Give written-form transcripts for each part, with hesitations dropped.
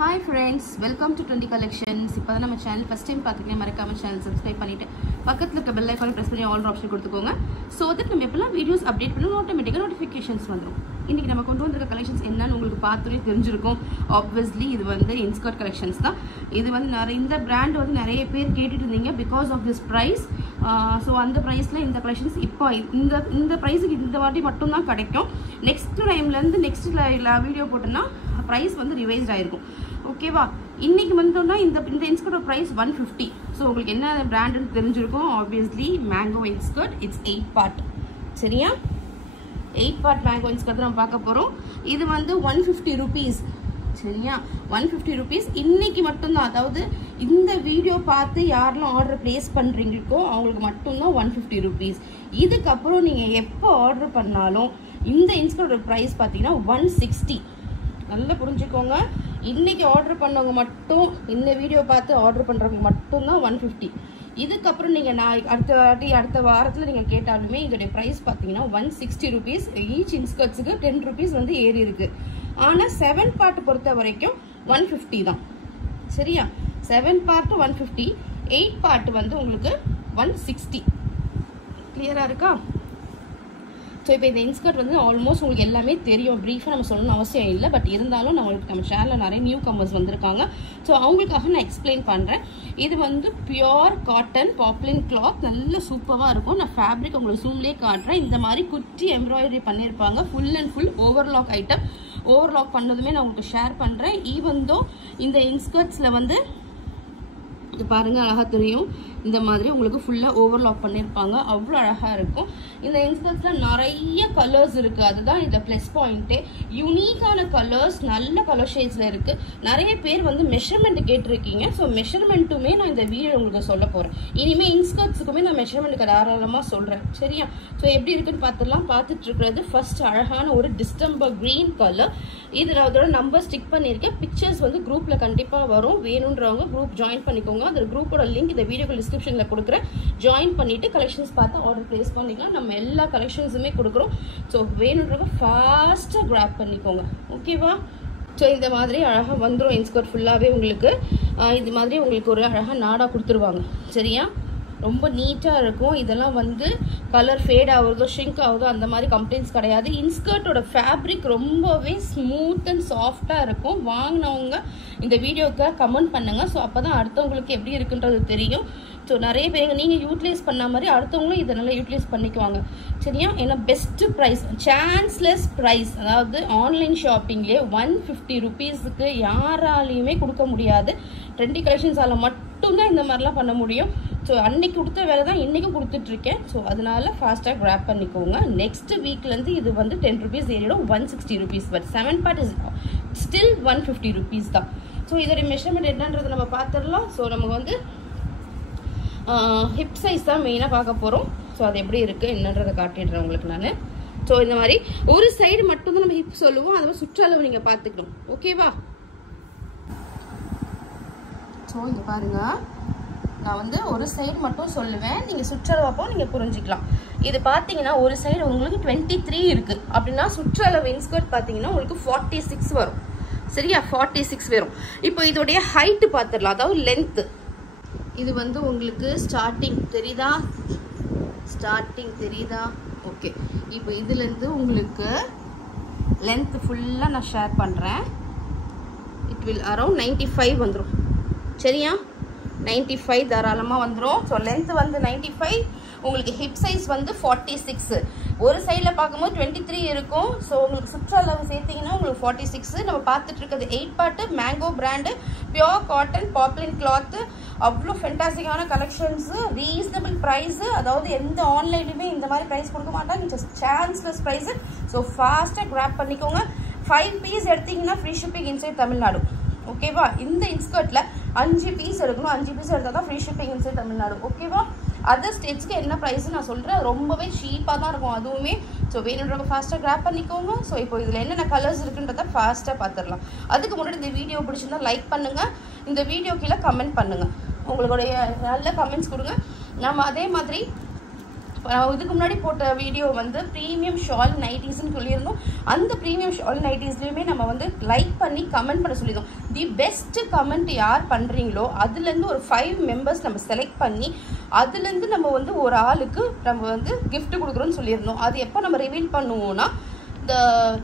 Hi friends, welcome to Trendy Collections. இப்போ தான் நம்ம சேனல் ஃபர்ஸ்ட் டைம் பார்த்துக்கிட்டே மறக்காம சேனல் சப்ஸ்கிரைப் பண்ணிட்டு பக்கத்துல இருக்க பெல் ஐகானை பிரஸ் பண்ணி ஆல் ஆப்ஷன் கொடுத்துக்கோங்க. சோ தட் நம்ம எப்பலாம் வீடியோஸ் அப்டேட் பண்ணோம் ஆட்டோமேட்டிக்கா நோட்டிஃபிகேஷன்ஸ் வந்துரும். இன்னைக்கு நம்ம கொண்டு வந்திருக்க கலெக்ஷன்ஸ் என்னன்னு உங்களுக்கு பார்த்தோனே தெரிஞ்சிருக்கும். Obviously இது வந்து இன்ஸ்கர்ட் கலெக்ஷன்ஸ் தான். இது வந்து இந்த பிராண்ட் வந்து நிறைய பேர் கேட்டுட்டு இருந்தீங்க because of this price. So அந்த பிரைஸ்ல இந்த கலெக்ஷன்ஸ் இப்போ இந்த பிரைஸ்க்கு இந்த வாட்டி மட்டும் தான் கிடைக்கும். நெக்ஸ்ட் டைம்ல இருந்து நெக்ஸ்ட் வீடியோ போட்டோம்னா price வந்து ரிவைஸ்ட் ஆயிருக்கும். ஓகேவா இன்னைக்கு வந்தோம்னா இந்த இன்ஸ்கர்ட் பிரைஸ் 150. சோ உங்களுக்கு என்ன பிராண்ட்னு தெரிஞ்சிருக்கும். Obviously mango inskirt it's 8 part. சரியா 8 பார்ட் mango இன்ஸ்கர்ட் நம்ம பார்க்க போறோம். இது வந்து 150 rupees. சரியா 150 rupees இன்னைக்கு மட்டும் தான். அதாவது இந்த வீடியோ பார்த்து யாரெல்லாம் ஆர்டர் பிளேஸ் பண்றீங்களோ அவங்களுக்கு மட்டும் தான் 150 rupees. இதுக்கு அப்புறம் நீங்க எப்போ ஆர்டர் பண்ணாலும் இந்த இன்ஸ்கர்ட் பிரைஸ் பாத்தீங்கன்னா 160. நல்லா புரிஞ்சுக்கோங்க. இன்னைக்கு ஆர்டர் பண்ணவங்க மட்டும் இந்த வீடியோ பார்த்து ஆர்டர் பண்றவங்க மட்டும் தான் 150. இதுக்கப்புறம் நீங்க அடுத்த வாரத்துல நீங்க கேட்டாலுமே இதோட பிரைஸ் பாத்தீங்கன்னா 160 rupees. ஈச் இன்ஸ்கர்ட்ஸுக்கு 10 rupees வந்து ஏறி இருக்கு. ஆனா 7 பார்ட் பொறுத்த வரைக்கும் 150 தான். சரியா 7 பார்ட் 150, 8 பார்ட் வந்து உங்களுக்கு 160. கிளியரா இருக்கா? ஸோ இப்போ இந்த இன்ஸ்கர்ட் வந்து ஆல்மோஸ்ட் உங்களுக்கு எல்லாமே தெரியும். ப்ரீஃபாக நம்ம சொல்லணும்னு அவசியம் இல்லை. பட் இருந்தாலும் நம்ம சேனலில் நிறைய நியூ கமர்ஸ் வந்திருக்காங்க. ஸோ அவங்களுக்காக நான் எக்ஸ்பிளைன் பண்ணுறேன். இது வந்து பியோர் காட்டன் பாப்லின் கிளாத், நல்ல சூப்பராக இருக்கும். நான் ஃபேப்ரிக் உங்களுக்கு ஜூம்லேயே காட்டுறேன். இந்த மாதிரி குட்டி எம்ப்ராய்டரி பண்ணியிருப்பாங்க. Full and full overlock item. Overlock பண்ணதுமே நான் உங்களுக்கு ஷேர் பண்ணுறேன். ஈவன் தோ இந்த இன்ஸ்கர்ட்ஸில் வந்து இது பாருங்க அழகா தெரியும். இந்த மாதிரி உங்களுக்கு ஃபுல்லா ஓவர்லாக் பண்ணிருப்பாங்க. அவ்வளோ அழகா இருக்கும். இந்த இன்ஸ்கர்ட்ஸ்ல நிறைய கலர்ஸ் இருக்கு. அதுதான் இந்த பிளஸ் பாயிண்ட். யூனிக்கான கலர்ஸ், நல்ல கலர் ஷேட்ஸ்ல இருக்கு. நிறைய பேர் வந்து மெஷர்மெண்ட் கேட்டிருக்கீங்க. ஸோ மெஷர்மெண்ட்டுமே நான் இந்த வீடியோ உங்களுக்கு சொல்ல போறேன். இனிமே இன்ஸ்கர்ட்ஸுக்குமே நான் மெஷர்மெண்ட் தாராளமா சொல்றேன். சரியா ஸோ எப்படி இருக்குன்னு பார்த்துலாம். பார்த்துட்டு இருக்கிறது ஃபர்ஸ்ட் அழகான ஒரு டிஸ்டம்பர் கிரீன் கலர். இதுல அதோட நம்பர் ஸ்டிக் பண்ணியிருக்கேன். பிக்சர்ஸ் வந்து குரூப்ல கண்டிப்பா வரும். வேணும்ன்றவங்க குரூப் ஜாயின் பண்ணிக்கோங்க. அந்த குரூப்போட லிங்க் இந்த வீடியோ டிஸ்கிரிப்ஷன்ல கொடுக்குறேன். ஜாயின் பண்ணிட்டு கலெக்ஷன்ஸ் பார்த்து ஆர்டர் பிளேஸ் பண்ணிக்கலாம். நம்ம எல்லா கலெக்ஷன்ஸுமே கொடுக்குறோம். ஸோ வேணுன்றவங்க ஃபாஸ்டா கிராப் பண்ணிக்கோங்க. ஓகேவா? ஸோ இந்த மாதிரி அழகா வந்துடும். இன்ஸ்கர்ட் ஃபுல்லாவே உங்களுக்கு இது மாதிரி உங்களுக்கு ஒரு அழகா நாடா கொடுத்துருவாங்க. சரியா ரொம்ப நீட்டாக இருக்கும். இதெல்லாம் வந்து கலர் ஃபேட் ஆகுறதோ ஷ்ரிங்க் ஆகுதோ அந்த மாதிரி கம்ப்ளைண்ட்ஸ் கிடையாது. இன்ஸ்கர்ட்டோட ஃபேப்ரிக் ரொம்பவே ஸ்மூத் அண்ட் சாஃப்டாக இருக்கும். வாங்கினவங்க இந்த வீடியோக்கு கமெண்ட் பண்ணுங்க. ஸோ அப்போ தான் அடுத்தவங்களுக்கு எப்படி இருக்குன்றது தெரியும். ஸோ நிறைய பேர் நீங்கள் யூட்டிலைஸ் பண்ண மாதிரி அடுத்தவங்களும் இதை நல்லா யூட்டிலைஸ் பண்ணிக்குவாங்க. சரியா ஏன்னா பெஸ்ட் ப்ரைஸ், சான்ஸ்லெஸ் ப்ரைஸ். அதாவது ஆன்லைன் ஷாப்பிங்லேயே 150 rupeesக்கு யாராலையுமே கொடுக்க முடியாது. ட்ரெண்டி கலெக்ஷன்ஸால் மட்டும்தான் இந்த மாதிரிலாம் பண்ண முடியும். ஸோ அன்னைக்கு கொடுத்த வேலை தான் இன்றைக்கும் கொடுத்துட்ருக்கேன். ஸோ அதனால ஃபாஸ்ட்டாக கிராப் பண்ணிக்கோங்க. நெக்ஸ்ட் வீக்லேருந்து இது வந்து 10 rupees ஏறிடும் 160 rupees. But 7 part is still 150 rupees தான். ஸோ இதோடைய மெஷர்மெண்ட் என்னன்றது நம்ம பார்த்துடலாம். ஸோ நமக்கு வந்து ஹிப் சைஸ் தான் மெயினாக பார்க்க போகிறோம். ஸோ அது எப்படி இருக்குது என்னன்றதை காட்டிடுறேன் உங்களுக்கு நான். ஸோ இந்த மாதிரி ஒரு சைடு மட்டும்தான் நம்ம ஹிப் சொல்லுவோம். அது மாதிரி சுற்றளவு நீங்கள் பார்த்துக்கணும். ஓகேவா? ஸோ இங்கே பாருங்க, நான் வந்து ஒரு சைடு மட்டும் சொல்லுவேன். நீங்கள் சுற்றளவப்போ நீங்கள் புரிஞ்சிக்கலாம். இது பார்த்தீங்கன்னா ஒரு சைடு உங்களுக்கு 23 இருக்குது அப்படின்னா சுற்றளவு இன்ஸ்கர்ட் பார்த்தீங்கன்னா உங்களுக்கு 46 வரும். சரியா 46 வரும். இப்போ இதோடைய ஹைட்டு பார்த்துடலாம். அதாவது லென்த்து. இது வந்து உங்களுக்கு ஸ்டார்டிங் தெரியுதா? ஓகே. இப்போ இதுலேருந்து உங்களுக்கு லென்த் ஃபுல்லாக நான் ஷேர் பண்ணுறேன். இட் வில் அரௌண்ட் 95 வந்துடும். சரியா 95 தாராளமாக வந்துடும். ஸோ லென்த் வந்து 95. உங்களுக்கு ஹிப் சைஸ் வந்து 46. ஒரு சைடில் பார்க்கும்போது 23 இருக்கும். ஸோ உங்களுக்கு சுற்றளவு சேர்த்திங்கன்னா உங்களுக்கு 46. நம்ம பார்த்துட்டு இருக்கிறது 8 part mango brand pure cotton Babylon cloth. அவ்வளோ ஃபென்டாஸ்டிக்கான கலெக்ஷன்ஸு, ரீசனபிள் ப்ரைஸு. அதாவது எந்த ஆன்லைன்லையுமே இந்த மாதிரி ப்ரைஸ் கொடுக்க மாட்டாங்க. Just chanceless price. ஸோ ஃபாஸ்ட்டாக கிராப் பண்ணிக்கோங்க. 5 பீஸ் எடுத்தீங்கன்னா ஃப்ரீ ஷிப்பிங் இன்சைட் தமிழ்நாடு. ஓகேவா? இந்த இன்ஸ்கர்ட்ல 5 பீஸ் எடுக்கணும். 5 பீஸ் எடுத்தால் தான் ஃப்ரீ ஷிப்பிங் இன்சைட் தமிழ்நாடு. ஓகேவா? அதர் ஸ்டேட்ஸ்க்கு என்ன ப்ரைஸ் நான் சொல்கிறேன். ரொம்பவே சீப்பாக தான் இருக்கும் அதுவுமே. ஸோ வேணுன்றவங்க ஃபாஸ்ட்டாக கிராப் பண்ணிக்கோங்க. ஸோ இப்போ இதில் என்னென்ன கலர்ஸ் இருக்குன்றத ஃபாஸ்ட்டாக பார்த்துடலாம். அதுக்கு முன்னாடி இந்த வீடியோ பிடிச்சிருந்தா லைக் பண்ணுங்கள். இந்த வீடியோ கீழே கமெண்ட் பண்ணுங்கள். உங்களுடைய நல்ல கமெண்ட்ஸ் கொடுங்க. நம்ம அதே மாதிரி இதுக்கு முன்னாடி போட்ட வீடியோ வந்து ப்ரீமியம் ஷால் நைட்டிஸ்ன்னு சொல்லியிருந்தோம். அந்த ப்ரீமியம் ஷால் நைட்டிஸ்லையுமே நம்ம வந்து லைக் பண்ணி கமெண்ட் பண்ண சொல்லியிருந்தோம். தி பெஸ்ட் கமெண்ட் யார் பண்ணுறீங்களோ அதுலேருந்து ஒரு 5 மெம்பர்ஸ் நம்ம செலக்ட் பண்ணி அதுலேருந்து நம்ம வந்து ஒரு ஆளுக்கு நம்ம வந்து கிஃப்ட் கொடுக்குறோன்னு சொல்லியிருந்தோம். அது எப்போ நம்ம ரிவீல் பண்ணுவோம்னா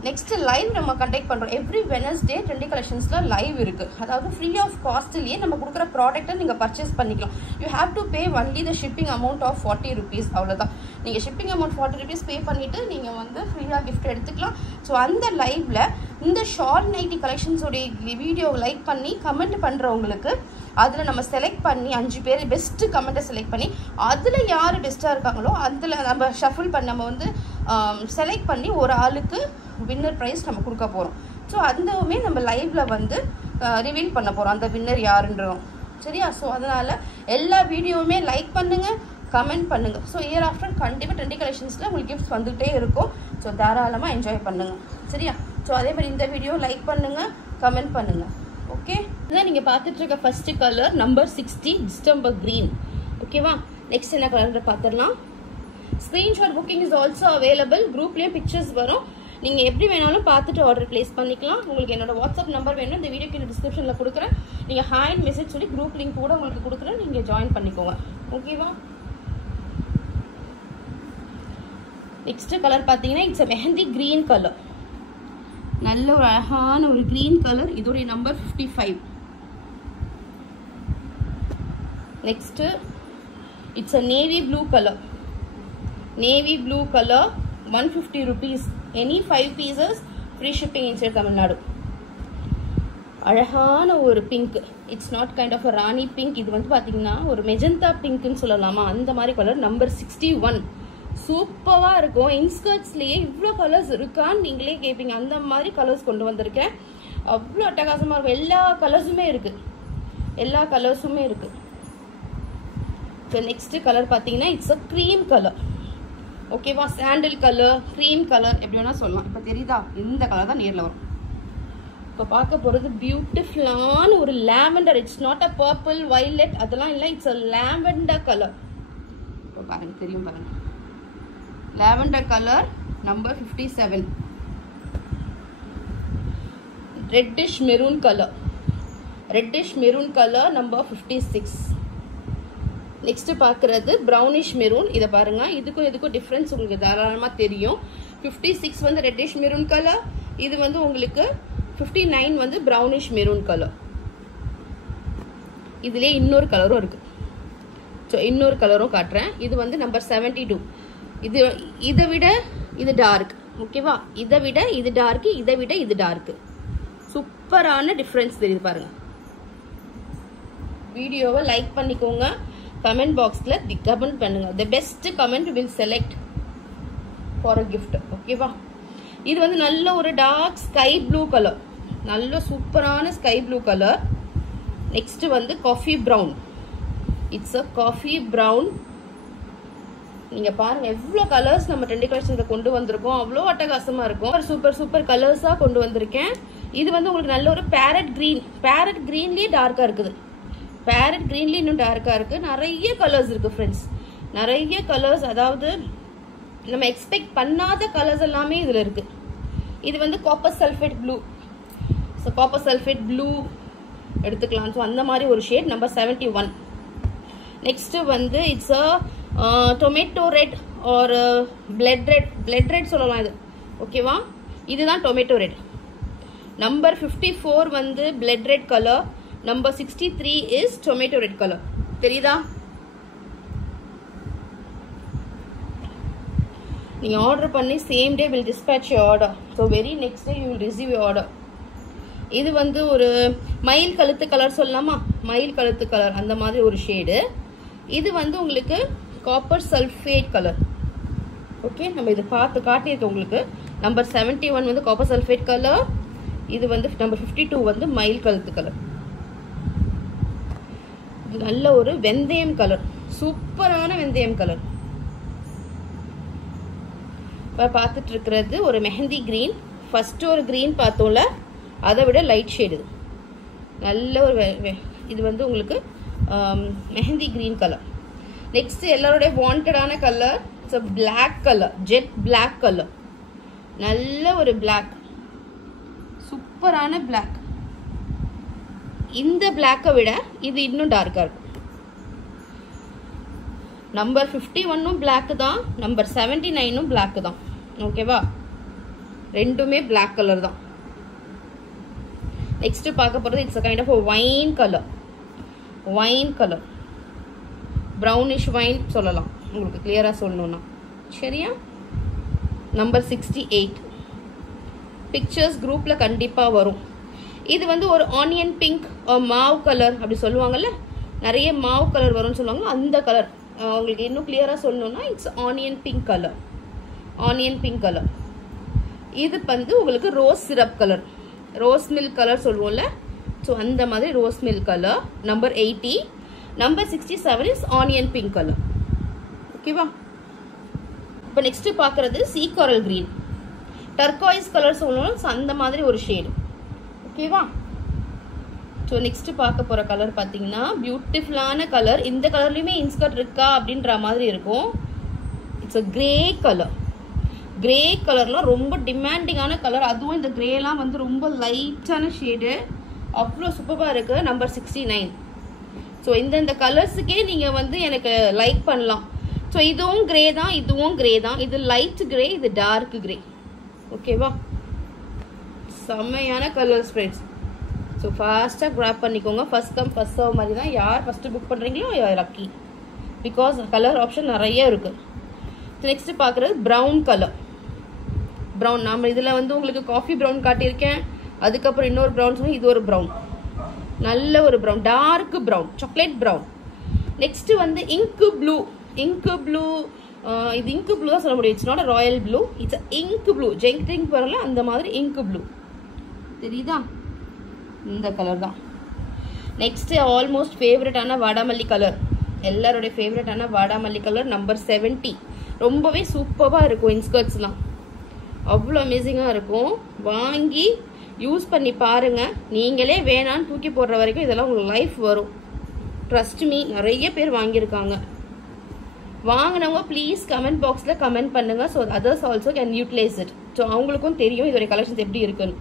நெக்ஸ்ட் லைவ் நம்ம கண்டக்ட் பண்ணுறோம். எவ்ரி வெனஸ்டே ட்ரெண்டி கலெக்ஷன்ஸில் லைவ் இருக்குது. அதாவது ஃப்ரீ ஆஃப் காஸ்ட்லேயே நம்ம கொடுக்குற ப்ராடக்ட்டை நீங்கள் பர்ச்சேஸ் பண்ணிக்கலாம். You have to pay only the shipping amount of 40 rupees. அவ்வளோதான். நீங்கள் ஷிப்பிங் அமௌண்ட் 40 rupees பே பண்ணிவிட்டு நீங்கள் வந்து ஃப்ரீயாக கிஃப்ட் எடுத்துக்கலாம். ஸோ அந்த லைவில் இந்த ஷால் நைட்டி கலெக்ஷன்ஸோடைய வீடியோவை லைக் பண்ணி கமெண்ட் பண்ணுறவங்களுக்கு அதில் நம்ம செலக்ட் பண்ணி 5 பேர் பெஸ்ட்டு கமெண்ட்டை செலக்ட் பண்ணி அதில் யார் பெஸ்ட்டாக இருக்காங்களோ அதில் நம்ம ஷஃபில் பண்ணி நம்ம வந்து செலக்ட் பண்ணி ஒரு ஆளுக்கு வின்னர் ப்ரைஸ் நம்ம கொடுக்க போகிறோம். ஸோ அதுவுமே நம்ம லைவில் வந்து ரிவீல் பண்ண போகிறோம் அந்த வின்னர் யாருன்றோம். சரியா? ஸோ அதனால் எல்லா வீடியோவுமே லைக் பண்ணுங்கள், கமெண்ட் பண்ணுங்கள். ஸோ இயர் ஆஃப்டர் கண்டிப்பாக ட்ரெண்டி கலெக்ஷன்ஸில் உங்களுக்கு கிஃப்ட்ஸ் வந்துகிட்டே இருக்கும். ஸோ தாராளமாக என்ஜாய் பண்ணுங்கள். சரியா? ஸோ அதே மாதிரி இந்த வீடியோ லைக் பண்ணுங்கள், கமெண்ட் பண்ணுங்கள். ஓகே, இதான் நீங்கள் பார்த்துட்டு இருக்க first colour number 60 distemper green. ஓகேவா? நெக்ஸ்ட் என்ன கலர் பார்த்துடலாம். Screenshot booking is also available. குரூப்லேயும் பிக்சர்ஸ் வரும். நீங்கள் எப்படி வேணாலும் பார்த்துட்டு ஆர்டர் பிளேஸ் பண்ணிக்கலாம். உங்களுக்கு என்னோட வாட்ஸ்அப் நம்பர் வேணும், இந்த வீடியோ கீழே டிஸ்கிரிப்ஷனில் கொடுக்குறேன். நீங்கள் ஹாய் மெசேஜ் சொல்லி குரூப் லிங்க் கூட உங்களுக்கு கொடுக்குறேன், நீங்கள் ஜாயின் பண்ணிக்கோங்க. ஓகேவா? நெக்ஸ்ட் கலர் பார்த்தீங்கன்னா இட்ஸ் மெஹந்தி கிரீன் கலர். நல்ல ஒரு அழகான ஒரு கிரீன் கலர். இதோடைய number 55. Next it's a navy blue colour. Navy blue colour 150 rupees. Any 5 pieces free shipping inside Tamil Nadu. அழகான ஒரு pink. It's not kind of a rani pink. இது வந்து பார்த்தீங்கன்னா ஒரு மெஜந்தா பிங்க்னு சொல்லலாமா, அந்த மாதிரி கலர். நம்பர் 61. சூப்பராக இருக்கும். இன்ஸ்கர்ட்ஸ்லேயே இவ்வளோ கலர்ஸ் இருக்கான்னு நீங்களே கேட்பீங்க. அந்த மாதிரி கலர்ஸ் கொண்டு வந்திருக்கேன். அவ்வளோ அட்டகாசமாக இருக்கும். எல்லா கலர்ஸுமே இருக்குது. எல்லா கலர்ஸுமே இருக்குது. ஸோ நெக்ஸ்ட் கலர் பார்த்தீங்கன்னா இட்ஸ் அ க்ரீம் கலர். ஓகேவா? சாண்டில் கலர், க்ரீம் கலர் எப்படி வேணால் சொல்லலாம். இப்போ தெரியுதா? இந்த கலர் தான் நேரில் வரும். இப்போ பார்க்க போகிறது பியூட்டிஃபுல்லான ஒரு lavender. It's not a purple, violet அதெல்லாம் இல்லை. It's a lavender colour. இப்போ பாருங்கள், தெரியும் பாருங்கள். Lavender colour number 57. Reddish maroon colour. Reddish maroon colour number 56. Next பார்க்குறது ப்ரௌனிஷ் மெரூன். இதை பாருங்க, இதுக்கும் இதுக்கும் டிஃப்ரென்ஸ் உங்களுக்கு தாராளமாக தெரியும். 56 வந்து ரெட்டிஷ் மெரூன் கலர். இது வந்து உங்களுக்கு 59 வந்து ப்ரௌனிஷ் மெரூன் கலர். இதுலேயே இன்னொரு கலரும் இருக்கு. ஸோ இன்னொரு கலரும் காட்டுறேன். இது வந்து நம்பர் 72. இதை விட இது டார்க். ஓகேவா? இதை விட இது டார்க்கு, இதை விட இது டார்க்கு. சூப்பரான டிஃப்ரென்ஸ் தெரியுது பாருங்க. வீடியோவை லைக் பண்ணிக்கோங்க, கமெண்ட் பாக்ஸில் கமெண்ட் பண்ணுங்க. The best comment will select for a gift. ஓகேவா? இது வந்து நல்ல ஒரு டார்க் ஸ்கை ப்ளூ கலர். நல்ல சூப்பரான ஸ்கை ப்ளூ கலர். நெக்ஸ்ட் வந்து coffee brown. It's a coffee brown. நீங்க பாருங்க எவ்வளோ கலர்ஸ் நம்ம ட்ரெண்டி கலெக்ஷன்ல கொண்டு வந்திருக்கோம். அவ்வளோ அட்டகாசமா இருக்கும். சூப்பர் சூப்பர் கலர்ஸா கொண்டு வந்திருக்கேன். இது வந்து உங்களுக்கு நல்ல ஒரு பேரட் கிரீன். பேரட் கிரீன்லயே டார்க்கா இருக்குது. பேரட் கிரீன்லயே இன்னும் டார்க்கா இருக்கு. நிறைய கலர்ஸ் இருக்கு ஃப்ரெண்ட்ஸ். நிறைய கலர்ஸ், அதாவது நம்ம எக்ஸ்பெக்ட் பண்ணாத கலர்ஸ் எல்லாமே இதுல இருக்கு. இது வந்து copper sulphate blue. So copper sulphate blue எடுத்துக்கலாம். ஸோ அந்த மாதிரி ஒரு ஷேட் நம்பர் 71. நெக்ஸ்ட் வந்து it's a tomato red or blood red. Blood red சொல்லலாம் இது. ஓகேவா? இதுதான் டொமேட்டோ ரெட். நம்பர் 54 வந்து blood red colour. Number 63 is tomato red colour. தெரியுதா? நீங்க ஆர்டர் பண்ணி same day will dispatch your order. So very next day you will receive your order. இது வந்து ஒரு மயில் கழுத்து கலர் சொல்லலாமா? மயில் கழுத்து கலர் அந்த மாதிரி ஒரு ஷேடு. இது வந்து உங்களுக்கு காப்பர் சல்ஃபேட் கலர். ஓகே, நம்ம இது பார்த்து காட்டியிருக்கோம் உங்களுக்கு. நம்பர் 71 வந்து காப்பர் சல்ஃபேட் கலர். இது வந்து நம்பர் 52 வந்து மயில் கழுத்து கலர். இது நல்ல ஒரு வெந்தயம் கலர். சூப்பரான வெந்தயம் கலர். இப்போ பார்த்துட்டு இருக்கிறது ஒரு மெஹந்தி கிரீன். ஃபர்ஸ்ட் ஒரு கிரீன் பார்த்தோம்ல, அதை விட லைட் ஷேடு. நல்ல ஒரு இது வந்து உங்களுக்கு மெஹந்தி கிரீன் கலர். நெக்ஸ்ட் எல்லாருடைய வாண்டடான colour it's a black color, jet black color. நல்ல ஒரு black, சூப்பரான black. இந்த black விட இது இன்னும் டார்க்கா இருக்கும். நம்பர் 51 black தான், நம்பர் 79 black தான். ஓகேவா? ரெண்டுமே black color தான். நெக்ஸ்ட் பார்க்க போறது it's a kind of a wine color. wine color, brownish wine சொல்லலாம் உங்களுக்கு கிளியரா சொல்லணும்னா. சரியா? நம்பர் 68 பிக்சர்ஸ் குரூப்ல கண்டிப்பா வரும். இது வந்து ஒரு ஆனியன் பிங்க் மாவ் கலர் அப்படி சொல்லுவாங்கல்ல, நிறைய மாவ் கலர் வரும்னு சொல்லுவாங்க. அந்த கலர் உங்களுக்கு இன்னும் கிளியரா சொல்லணும்னா it's onion pink colour. Onion pink colour. இது வந்து உங்களுக்கு rose syrup colour, rose milk colour சொல்லுவோம்ல, ஸோ அந்த மாதிரி rose milk colour. Number 80. Number 67 is onion pink colour. ஓகேவா? இப்போ நெக்ஸ்ட் பார்க்கறது சீ கோரல் கிரீன், டர்காய்ஸ் கலர் சொல்லணும், அந்த மாதிரி ஒரு ஷேடு. ஓகேவா? ஸோ நெக்ஸ்ட் பார்க்க போகிற கலர் பார்த்தீங்கன்னா பியூட்டிஃபுல்லான கலர். இந்த கலர்லையுமே இன்ஸ்கர்ட் இருக்கா அப்படின்ற மாதிரி இருக்கும். It's a grey colour. Grey கலர்லாம் ரொம்ப டிமாண்டிங்கான கலர். அதுவும் இந்த கிரேலாம் வந்து ரொம்ப லைட்டான ஷேடு, அவ்வளோ சூப்பராக இருக்குது. நம்பர் 69. ஸோ இந்த கலர்ஸுக்கே நீங்கள் வந்து எனக்கு லைக் பண்ணலாம். ஸோ இதுவும் கிரே தான், இதுவும் கிரே தான். இது லைட் கிரே, இது டார்க் கிரே. ஓகேவா? செம்மையான கலர்ஸ் ஃப்ரெண்ட்ஸ். ஸோ ஃபாஸ்ட்டாக கிராப் பண்ணிக்கோங்க. ஃபர்ஸ்ட் கம் ஃபர்ஸ்ட் சர்வ் மாதிரி தான். யார் ஃபஸ்ட்டு புக் பண்ணுறீங்களோ லக்கி, பிகாஸ் கலர் ஆப்ஷன் நிறைய இருக்குது. நெக்ஸ்ட் பார்க்குறது ப்ரௌன் கலர். ப்ரௌன் நம்ம இதில் வந்து உங்களுக்கு காஃபி ப்ரௌன் காட்டியிருக்கேன். அதுக்கப்புறம் இன்னொரு ப்ரௌன் சொன்னால் இது ஒரு ப்ரௌன், நல்ல ஒரு brown, dark brown, chocolate brown. Next வந்து இங்கு ப்ளூ. இங்கு ப்ளூ, இது இங்கு ப்ளூ தான் சொல்ல முடியும். It's not Royal blue, it's இங்கு ப்ளூ. ஜெங்க்ரிங் வரல அந்த மாதிரி இங்கு ப்ளூ தெரியுதா? இந்த கலர் தான். நெக்ஸ்ட் ஆல்மோஸ்ட் ஃபேவரட்டான வாடாமல்லி கலர், எல்லாருடைய ஃபேவரட்டான வாடாமல்லி கலர். நம்பர் 70. ரொம்பவே சூப்பராக இருக்கும். இன்ஸ்கர்ட்ஸ்லாம் அவ்வளோ அமேசிங்காக இருக்கும். வாங்கி யூஸ் பண்ணி பாருங்க. நீங்களே வேணான்னு தூக்கி போடுற வரைக்கும் இதெல்லாம் உங்களுக்கு லைஃப் வரும். ட்ரஸ்ட் மீ, நிறைய பேர் வாங்கியிருக்காங்க. வாங்கினவங்க ப்ளீஸ் கமெண்ட் பாக்ஸில் கமெண்ட் பண்ணுங்க. So others also can utilize it. So அவங்களுக்கும் தெரியும் இதோடைய கலெக்ஷன்ஸ் எப்படி இருக்குன்னு.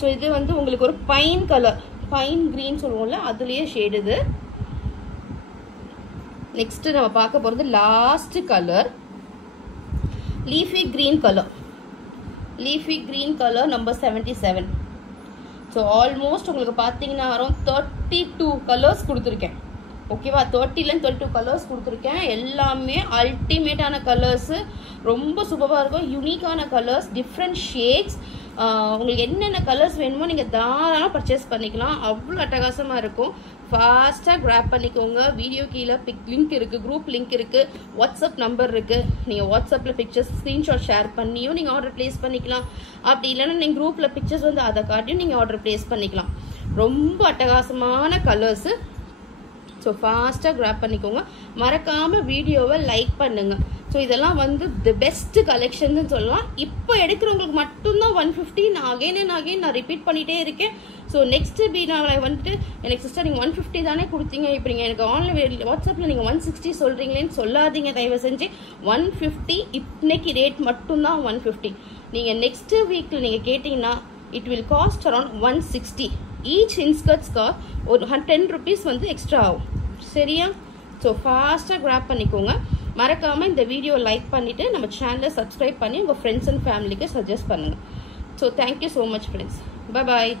ஸோ இது வந்து உங்களுக்கு ஒரு பைன் கலர், பைன் கிரீன் சொல்லுவோம்ல, அதுலேயே ஷேடு இது. நெக்ஸ்ட் நம்ம பார்க்க போகிறது last colour leafy green colour. Leafy green colour number 77. So almost உங்களுக்கு பார்த்தீங்கன்னா அரௌண்ட் 32 கலர்ஸ் கொடுத்துருக்கேன். ஓகேவா? 30லேருந்து 32 கலர்ஸ் கொடுத்துருக்கேன். எல்லாமே அல்டிமேட்டான கலர்ஸு, ரொம்ப சூப்பராக இருக்கும். யூனிக்கான கலர்ஸ், டிஃப்ரெண்ட் ஷேட்ஸ். உங்களுக்கு என்னென்ன கலர்ஸ் வேணுமோ நீங்கள் தாராளமாக பர்ச்சேஸ் பண்ணிக்கலாம். அவ்வளோ அட்டகாசமாக இருக்கும். ஃபாஸ்ட்டாக கிராப் பண்ணிக்கோங்க. வீடியோ கீழே லிங்க் இருக்குது, குரூப் லிங்க் இருக்குது, வாட்ஸ்அப் நம்பர் இருக்குது. நீங்கள் வாட்ஸ்அப்பில் பிக்சர்ஸ் ஸ்க்ரீன்ஷாட் ஷேர் பண்ணியும் நீங்கள் ஆர்டர் ப்ளேஸ் பண்ணிக்கலாம். அப்படி இல்லைன்னா நீங்கள் குரூப்பில் பிக்சர்ஸ் வந்து அதை காட்டியும் நீங்கள் ஆர்டர் ப்ளேஸ் பண்ணிக்கலாம். ரொம்ப அட்டகாசமான கலர்ஸு. ஸோ ஃபாஸ்ட்டாக கிராப் பண்ணிக்கோங்க. மறக்காமல் வீடியோவை லைக் பண்ணுங்கள். ஸோ இதெல்லாம் வந்து தி பெஸ்ட் கலெக்ஷன்னு சொல்லலாம். இப்போ எடுக்கிறவங்களுக்கு மட்டும்தான் 150. நான் அகைன் நான் ரிப்பீட் பண்ணிகிட்டே இருக்கேன். ஸோ நெக்ஸ்ட் நான் வந்துட்டு எனக்கு சிஸ்டர் நீங்கள் 150 தானே கொடுத்தீங்க, இப்போ நீங்கள் எனக்கு ஆன்லைன் வாட்ஸ்அப்பில் நீங்கள் 160 சொல்கிறீங்களேன்னு சொல்லாதீங்க தயவு செஞ்சு. 150 இன்னைக்கு ரேட் மட்டும்தான் 150. நீங்கள் நெக்ஸ்ட் வீக்கில் நீங்கள் கேட்டிங்கன்னா it will cost around 160. Each இன்ஸ்கர்ட்ஸ்க்கு ஒரு 10 rupees வந்து எக்ஸ்ட்ரா ஆகும். சரியா? ஸோ ஃபாஸ்ட்டாக கிராப் பண்ணிக்கோங்க. மறக்காமல் இந்த வீடியோ லைக் பண்ணிவிட்டு நம்ம சேனலை சப்ஸ்கிரைப் பண்ணி உங்கள் ஃப்ரெண்ட்ஸ் அண்ட் ஃபேமிலிக்கு சஜஸ்ட் பண்ணுங்கள். So thank you so much friends. பாய்.